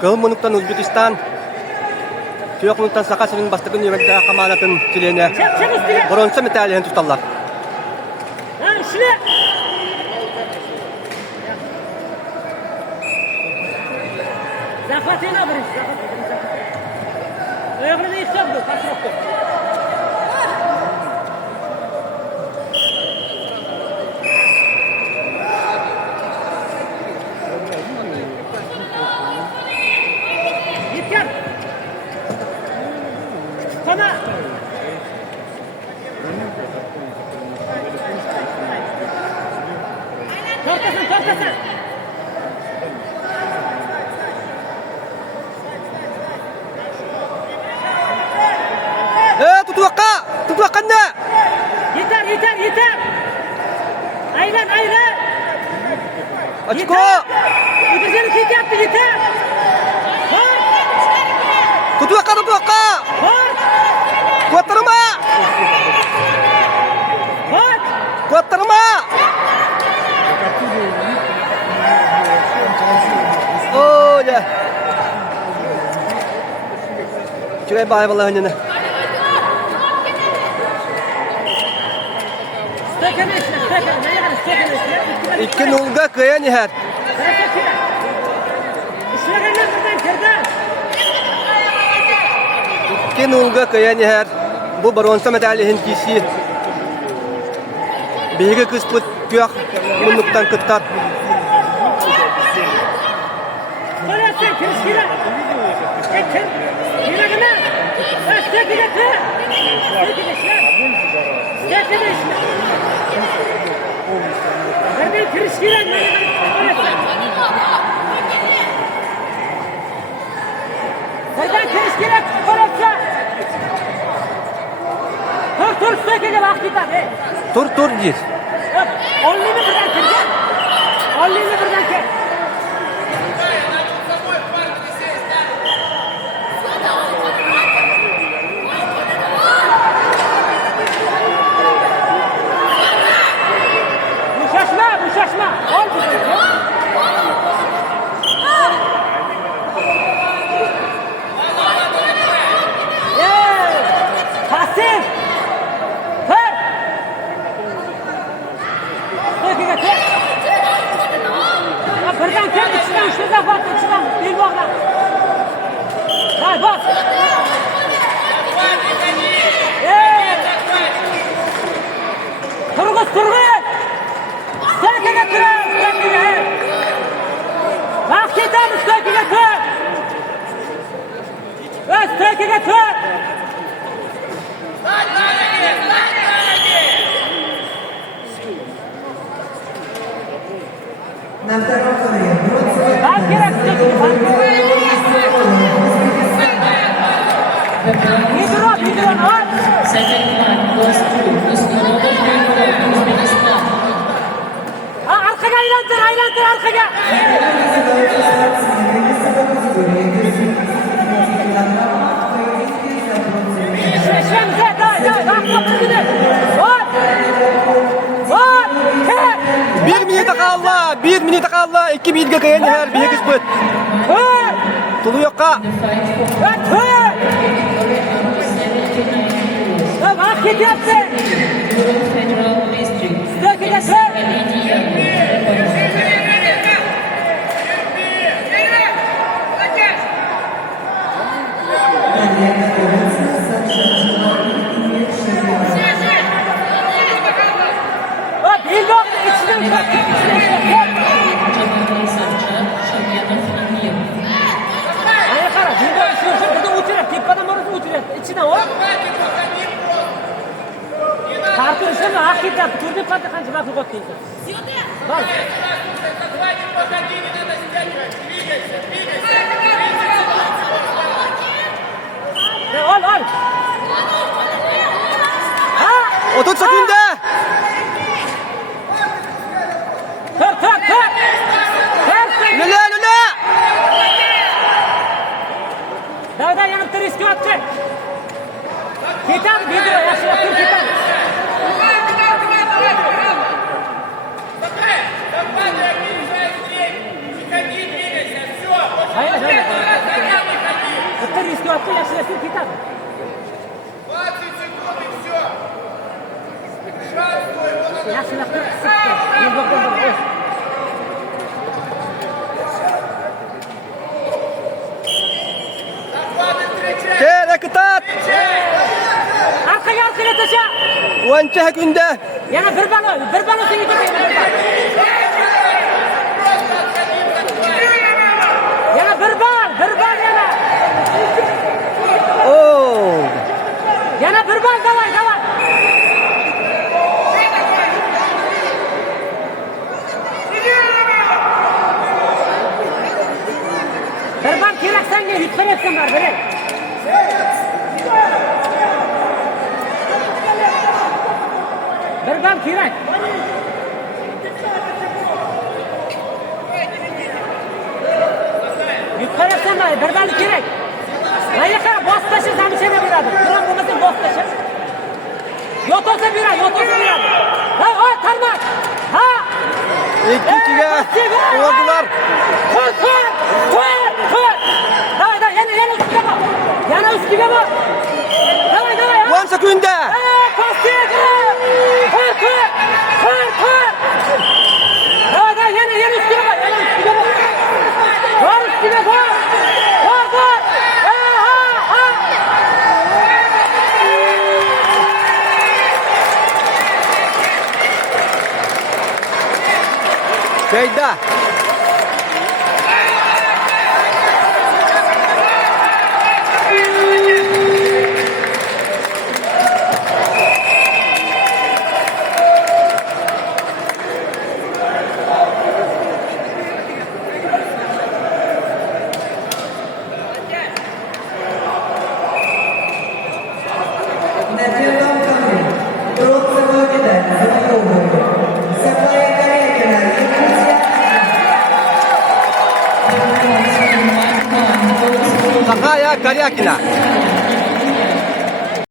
Kılım minuttan Uzbekistan. 4 minuttan Sakasının bastığın yemekte kamanatın kilene. Bronsa metalini tutarlar. Zafatına vurun. Ayağını da yıksadı. Kaçmaktı. Git gel. Sana. Tortasın. Tutwaka na. Yeter. Aylan. Açko. Ötesini tek yaptı yeter. Tutwaka. Kuatırma. Oh ya. Şuraya bay vallahi önüne. İki nolga kaya nihat. İki nolga kaya nihat. Bu bronsa medalya kişi. Bilgi kıspıt tüyak minuktan kıttar. Tur gir. Onliğini birden kır. Şaşma. Al bu. Pasif. Kır. Birden kır. İçinden şurada bak. İçinden. Bir bakla. Hay bak. Turgut. Stökige tur! Vaktitan stökige tur! Stökige tur! На втором ковре бронзовый Aylandır arkaya. Bir minute kalla. 2 minute kayan her bir kısmet. Tulu yokka. Vakit yaptı. Turda pata kanca bak gol kıydı. Bak. Al. Ha? 30 sekunde. Kır. Lüle. Davda yanıp da riski attı. Ketan bir de yaşlı ketan. Şılaklar sıktı. Bir bakın. Kereketat. Arkaya taşa. Vancah günde. Yana bir balo seni tutuyor. Yana bir bal yana. Oo. Yana bir bal davay. Bir bal kerak senge yutkan etsin var bire. Bir bal kerak. Yutkan etsin var bir bal kerak. Layıka boz taşı zamışene biradır. Kıran bulmasın boz taşı. Yotosa biradır. Ha tarmak. Ha. İkinciye vurdular. Kır. Davay yana üstüne bak. Yana üstüne bak. Davay. Vansa günde. Kır. Davay yana üstüne bak. Var üstüne bak. Var. Ha. Şeyda. На первом ковре бронзовая медаль завоевывает Сафая Корякина, Якутия. Sakaya Karyakina.